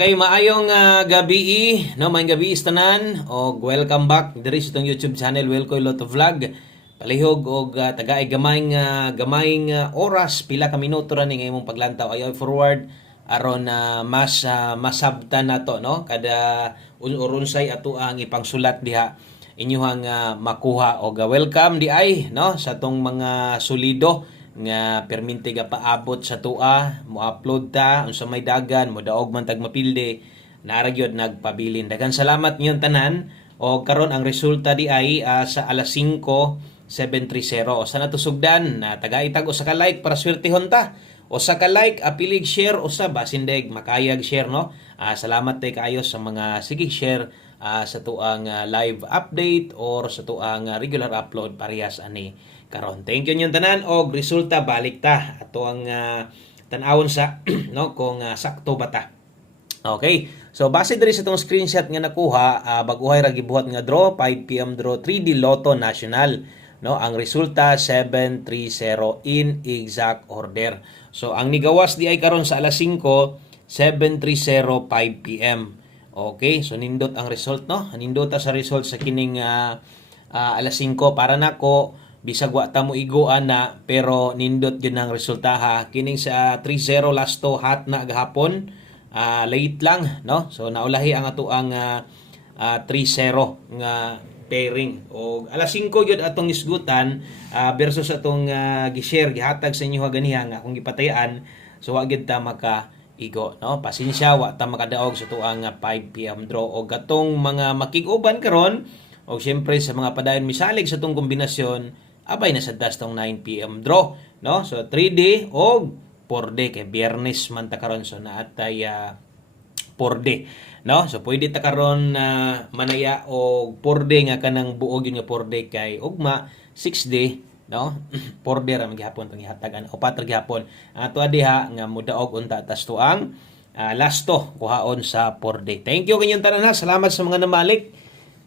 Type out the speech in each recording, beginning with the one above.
Okay, maayong gabi, no, maayong gabi tanan og welcome back diri sa itong YouTube channel Welkoy Lotto Vlog. Palihog og tagaay gamayng oras pila ka minuto ra ning imong paglantaw ayo forward aron mas masabtan nato, no, kada urunsay ato ang ipangsulat diha inyuhang makuha og welcome di ay, no, sa tong mga solido nga perminti ga paabot sa tua mo upload ta unsa may dagan mo daog man tag mapilde nara gyud nagpabilin. Daghang salamat niyon tanan o karon ang resulta di ay sa alas 5:730 sa natusugdan na tagaitag usa ka like para swertehon ta. Usa ka like, apilig share usa basindeg makayag share, no. Salamat tay kaayo sa mga sige share sa tuang live update or sa tuang regular upload parehas ani karon. Thank you niyong tanan og resulta balik ta ato ang tan-awon sa no kung sakto ba ta. Okay. So base diri sa tong screenshot nga nakuha, bag-uhay ra gibuhat nga draw 5 PM draw 3D Lotto National, no. Ang resulta 730 in exact order. So ang nigawas di ay karon sa alas 5:730 5 PM. Okay, so nindot ang result, no. Nindot sa result sa kining alas 5 para nako bisag wa ta mo igoan na pero nindot yun ang resulta ha. Kining sa 3-0 last to hat na gahapon, late lang, no. So naulahi ang ato ang 3-0 nga pairing o alas 5 gyud atong isgutan versus atong gi-share gihatag sa inyo ganiha nga kung gipatayan so wa gyud ta maka igo, no. Pasensya wa ta makadaog sa tuang 5 PM draw o gatong mga makig-uban karon o syempre sa mga padayon misalig sa tong kombinasyon abay na sa das tong 9 PM draw, no. So 3D o 4D kay Biyernes man ta karon so naatay 4D, no. So pwede ta karon manaya og 4D nga kanang buog yun nga 4D kay ugma 6D, no. 4D ra magyapon tong ihatagan o 4 gyapon ato diha nga mudaog unta tas tuang last to kuhaon sa 4D. Thank you kanyang tanan ha. Salamat sa mga namalik.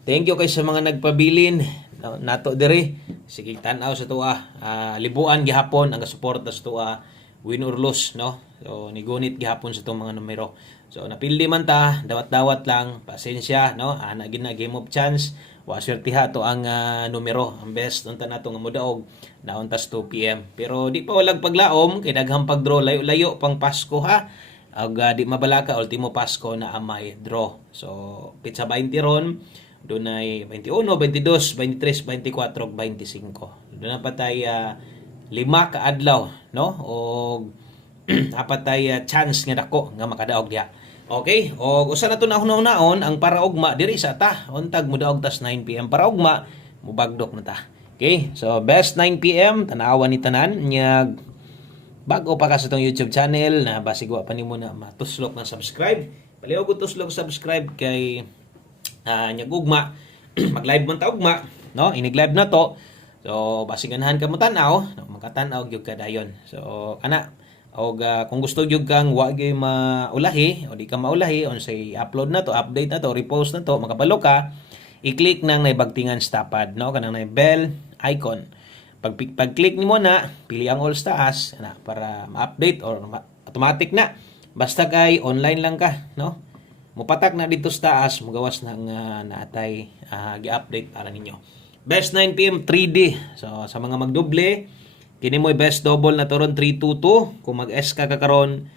Thank you kay sa mga nagpabilin, no, nato diri. Sige tan-aw sa tuwa. Libuan gihapon ang suporta sa tuwa win or lose, no. So nigunit gihapon sa tong mga numero. So napildi man ta, dawat-dawat lang, pasensya, no. Ana gid na game of chance. Wa swertiha to ang numero. Ang best unta nato nga modaog naon tas 2 PM. Pero di pa walag paglaom kay daghang pag-draw layo-layo pang Pasko ha. Ag di mabalaka ultimo Pasko na amay draw. So pizza 20 ron. Doon ay 21, 22, 23, 24, 25. Doon na patay 5 ka adlaw, no? O apat tay chance nga dako nga makadaog diha. Okay? O usa na to na hunaon ang para ugma diri sa ta. Untag mudaog tas 9 PM para ugma mubagdok na ta. Okay? So best 9 PM tanawan ni tanan nya bago pa ka sa tong YouTube channel na basig wa pa nimo na matuslok ng subscribe. Palihog tuslok subscribe kay nya gugma mag-live man ta ugma, no. Inig-live na to. So basig ganahan ka mo tan-aw, no? Makatan-aw gyud ka dayon. So kana og kung gusto gyud kang wa gyud maulahi o di ka maulahi unsay upload na to, update na to, repost na to, makabalo ka, i-click nang naibagtingan stopad, no, kanang nay bell icon. Pag-click nimo na, pili ang all taas na para ma-update or automatic na. Basta kay online lang ka, no. Mupatak na dito sa taas, magawas ng naatay gi-update para ninyo. Best 9 PM 3D. So sa mga magdoble, kini mo best double na toron 322. Kung mag-S ka karon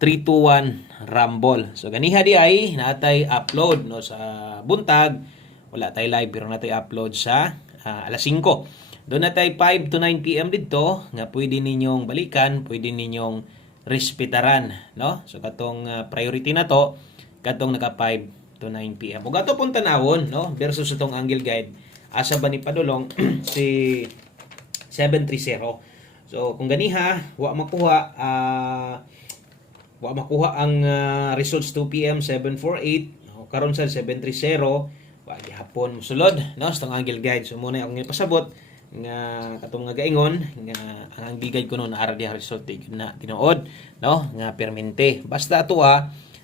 321 Rumble. So ganiha di ay naatay upload, no, sa buntag. Wala tay live pero natay upload sa alas 5. Doon natay 5 to 9 PM dito nga pwede ninyong balikan, pwede ninyong respetaran, no. So katong priority na to katong naka 5 to 9 PM. Ug ato pong tanawon, no, versus itong angle guide asa ba ni padulong si 730. So kung ganiha wa makuha ang results 2 PM 748, no, karon sa 730 wa gihapon mosulod, no, sa itong angle guide. So muna akong ipasabot nga katong nga gaingon nga ang angle guide ko noon ara diha result na tinuod, no, nga permente. Basta ato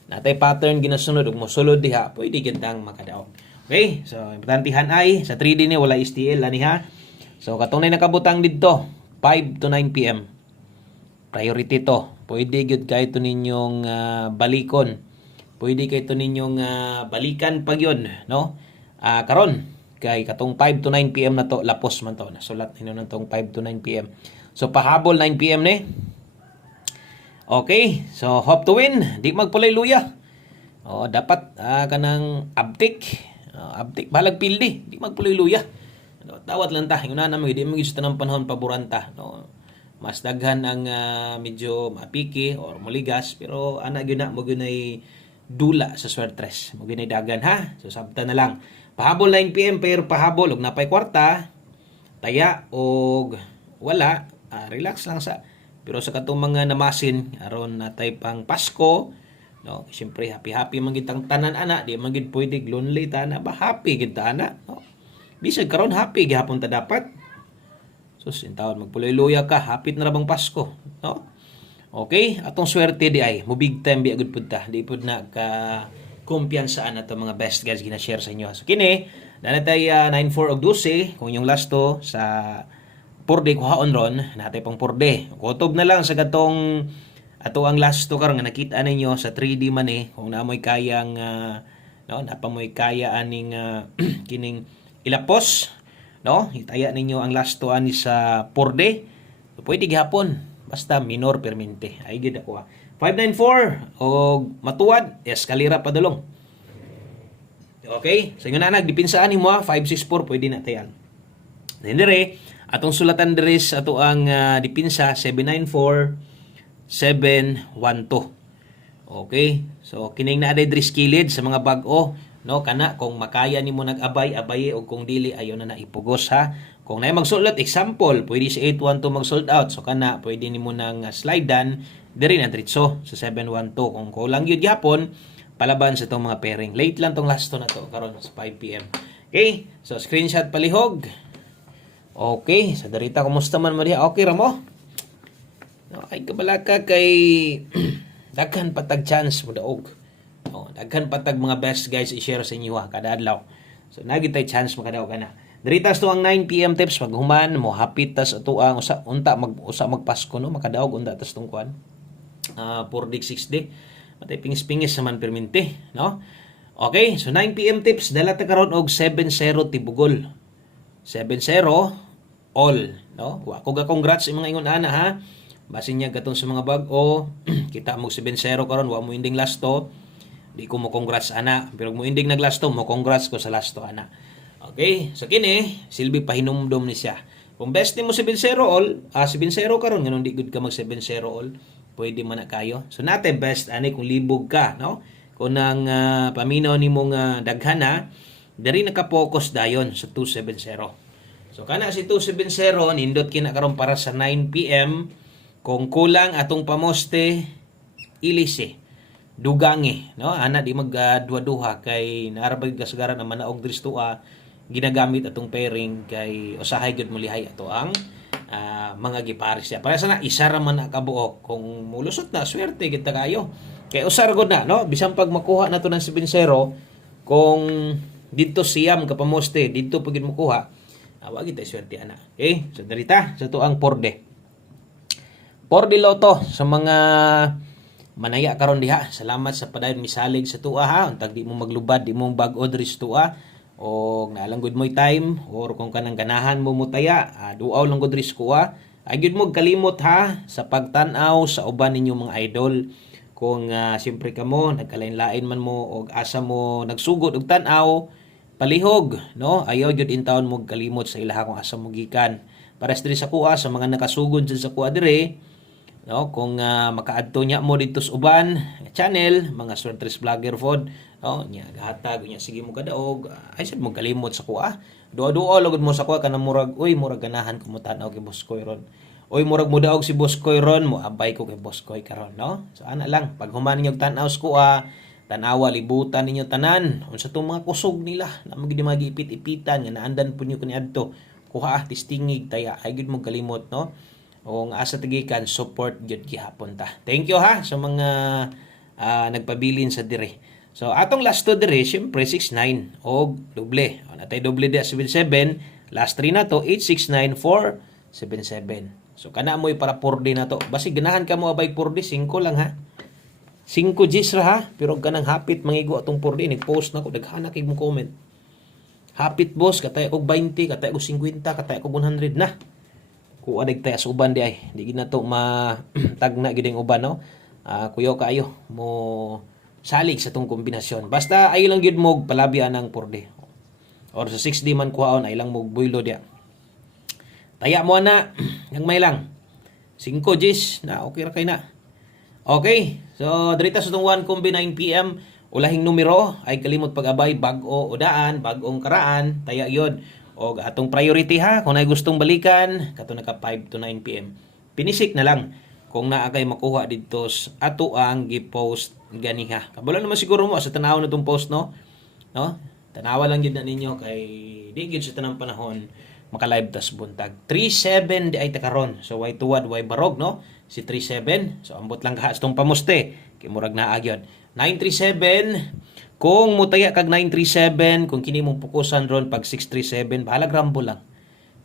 natay pattern ginasunod ug mosulod diha pwede gintang makadaog. Okay, so importantehan ay sa 3D ni wala STL ani ha. So katong nay nakabutang didto 5 to 9 PM priority to. Pwede gyud kay to ninyong balikon pwede kay to ninyong balikan pag yun, no? Karon kay katong 5 to 9 PM na to, lapos man to, nasulat ninyo na tong 5 to 9 PM. So pahabol 9 PM ni. Okay, so hope to win, di magpulay luya. Dapat kanang abtik, abtik balag pildi, di magpulay luya. Tawat lang ta, yung naman di mo gusto ng panahon paboranta, no? Mas daghan ang medyo mapiki or muligas, pero ana gyud na mo gyud ay dula sa swertres, mo gyud ay dagan ha. So sabta na lang. Pahabol 9 PM pero pahabol og napay kwarta, taya og wala, relax lang sa. Pero sa katong mga namasin aron natay pang Pasko, no? Siyempre happy man gitang tanan ana, di man gid pwede lonely ta na ba, happy gid ta ana, no? Bisag karon happy gihapon ta dapat. Sus, intawon magpuloy-luya ka, hapit na ra bang Pasko, no? Okay, atong swerte di ay mo big time bi agud pud ta. Di pud na ka kumpiyansaan ato mga best guys gina-share sa inyo. So kini, nanatay 94 og 12 kung yung last to sa purde kuhaon ron, natay pang purde. Kutob na lang sa gatong ato ang last to karon nga nakita ninyo sa 3D man kung naamoy kayang no, napamoy kaya aning kining ilapos, no? Itaya ninyo ang last to ani sa purde. So, pwede gihapon basta minor permente. Ay gid ako 594 o matuwad, eskalera padulong. Okay? So yun na nagdipinsaan nimo 564 pwede na tayan. Then dire atong sulatan dire sa ato ang dipinsa 794 712. Okay? So kining naa dire skilled sa mga bag-o, no, kana kung makaya nimo nag-abay o kung dili ayo na naipugos ha. Kung nay magsulat example, pwede si 812 mag-sold out. So kana pwede nimo nang slide down diri na diretso sa 712. Kung kulang gyud gyapon palaban sa tong mga pairing. Late lang tong last to na to karon sa 5 PM. Okay? So screenshot palihog. Okay, sa darita kumusta man Maria? Okay ra mo? Ay kabalaka kay daghan patag chance mo daog. Daghan patag mga best guys i-share sa inyo kada adlaw. So nagitay chance makadaog kana. Diritas to ang 9 PM tips paghuman mo hapit tas ato ang usa magpasko no makadaog unta tas tong kuan. 4D 6D. Matay pingis-pingis naman perminti, no? Okay, so 9 PM tips dala ta karon og 7-0 tibugol. 7-0 all, no? Wa ko ga congrats imong ingon ana ha. Basin niya gatong sa mga bag-o, kita mo 7-0 karon wa mo ending last to. Di ko mo congrats ana, pero mo ending nag last to mo congrats ko sa last to ana. Okay, so kini silbi pahinumdom ni siya. Kung best nimo 7-0 all, 7-0 karon nganon di good ka mag 7-0 all, pwede man na kayo. So nate best ani kung libog ka, no? Kung nang paminaw nimo nga daghan ha, diri naka-focus dayon sa 270. So kana si 270 nindot kina karon para sa 9 PM. Kung kulang atong pamoste ilise dugangi, no? Ana di magduha-duha kay naarabay kasagaran ang manaog diri tua ginagamit atong pairing kay usahay gyud mulihay ato ang mga gipares siya. Para sana isa ra man kabuok kung mulusot na swerte kita kayo. Kay usar gud na, no? Bisan pag makuha nato ng 7-0 kung dito siyam ka pamoste dito pagid makuha, wa gid tay swerte ana. Okay? So darita sa tuang porde. Porde loto sa mga manaya karon diha. Salamat sa padayon misalig sa tua ha. Untag di mo maglubad, di mo bag-o diri sa tua. O naalang gud mo'y time or kung kanang ganahan mo mutaya, duaw lang gud diri sa kuha. Ay gud mo kalimot ha sa pagtan-aw sa uban ninyo mga idol. Kung siyempre kamo nagkalain-lain man mo og asa mo nagsugod og tan-aw, palihog, no? Ayaw jud intawon mo kalimot sa ilaha kung asa mo gikan. Para diri sa kuha sa mga nakasugod sa kuha dire, no, kung makaadto nya mo dito sa uban channel mga Swertres Vlogger pod, no, nya gahatag nya sige mo kadaog, ay sad mo kalimot sa kuha, duo-duo lugod mo sa kuha kana murag murag ganahan ko mo tan-aw kay Boss Koy ron, murag mo daog si Boss Koy ron, mo abay ko kay Boss Koy karon, no? So ana lang pag human ninyo tan-aw sa kuha, tanawa libutan ninyo tanan unsa tong mga kusog nila na magid magipit-ipitan nga naandan pud niyo kaniadto kuha testingig taya ay gid mo kalimot, no? O nga asa tagikan support gyud gihapon ta. Thank you ha sa mga nagpabilin sa dire. So atong last to dire syempre 69 og doble. Natay doble di 77, last 3 na to 869477. So kana mo'y para 4D na to. Basi ganahan ka mo abay 4D 5 lang ha. 5 Gs ra ha, pero kanang hapit mangigo atong purdi, nag-post na ko, daghana kay mo comment. Hapit boss, katay og 20, katay og 50, katay og 100 na. Kuha tayo sa uban di ay. Di gina to tagna gid ang uban no. Kuyo kaayo mo salig sa tong kombinasyon. Basta ay lang gyud mo palabian ng purde. Or sa 6D man kuhaon ay lang mo boylo dia. Taya mo na, yang may lang. 5 Gs na okay ra kay na. Okay, so dirita sa itong 1 Kombi 9 PM, ulahing numero, ay kalimot pag-abay, bag-o udaan, bag-ong karaan, taya yun. O atong priority ha, kung na gustong balikan, kato naka 5 to 9 PM. Pinisik na lang kung naa kay makuha dito ato ang gi-post ganiha. Kabalo naman siguro mo sa tanaw na itong post no? No? Tanawa lang yun na ninyo kay di gyud sa tanang panahon maka-live tas buntag. 37 di ay takaron. So way tuwad, way barog no? Si 37. So ambot lang ka sa tong pamuste. Kay murag naa gyud. 937 kung mutaya kag 937 kung kini mong pukusan ron pag 637 bahala rambo lang.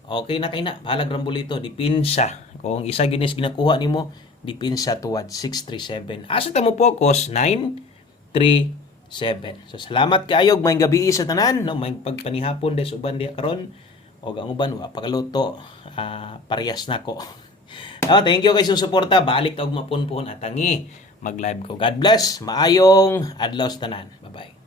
Okay na kay na bahala rambo ito dipinsa. Kung isa ginis ginakuha nimo dipinsa tuwad 637. Asa ta mo focus 937. So salamat kaayo may gabi sa tanan no may pagpanihapon des uban diha karon o ang uban wa pagaluto parehas na ko. Thank you kay sa suporta balik og mapunpon atangi mag-live ko. God bless. Maayong adlaw sa tanan. Bye-bye.